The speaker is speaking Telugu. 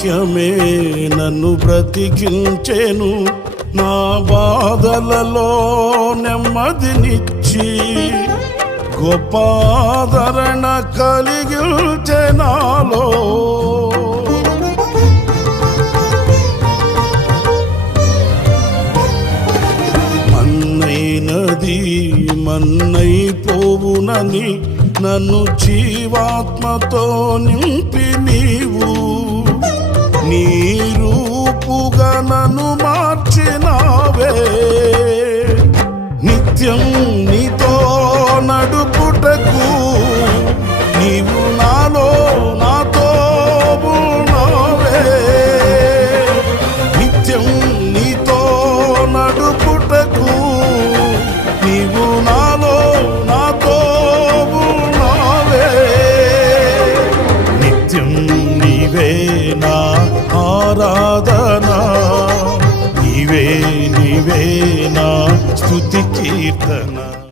వాక్యమే నన్ను బ్రతికించెను, నా బాధలలో నెమ్మదినిచ్చి గొప్ప ఆదరణ కలిగించె నాలో. మన్నైనది మన్నైపోవునని నన్ను జీవాత్మతో నింపి నీవు నీ రూపుగా నన్ను మార్చినావే. నిత్యం నీతో నడుపుటకు నీవు నాలో నాతో ఉన్నావే. నిత్యం నీతో నడుపుటకు నీవు నాలో నాతో ఉన్నావే. నిత్యం నీవే నా ఆరాధన, నీవే నీవే నా స్తుతి కీర్తన.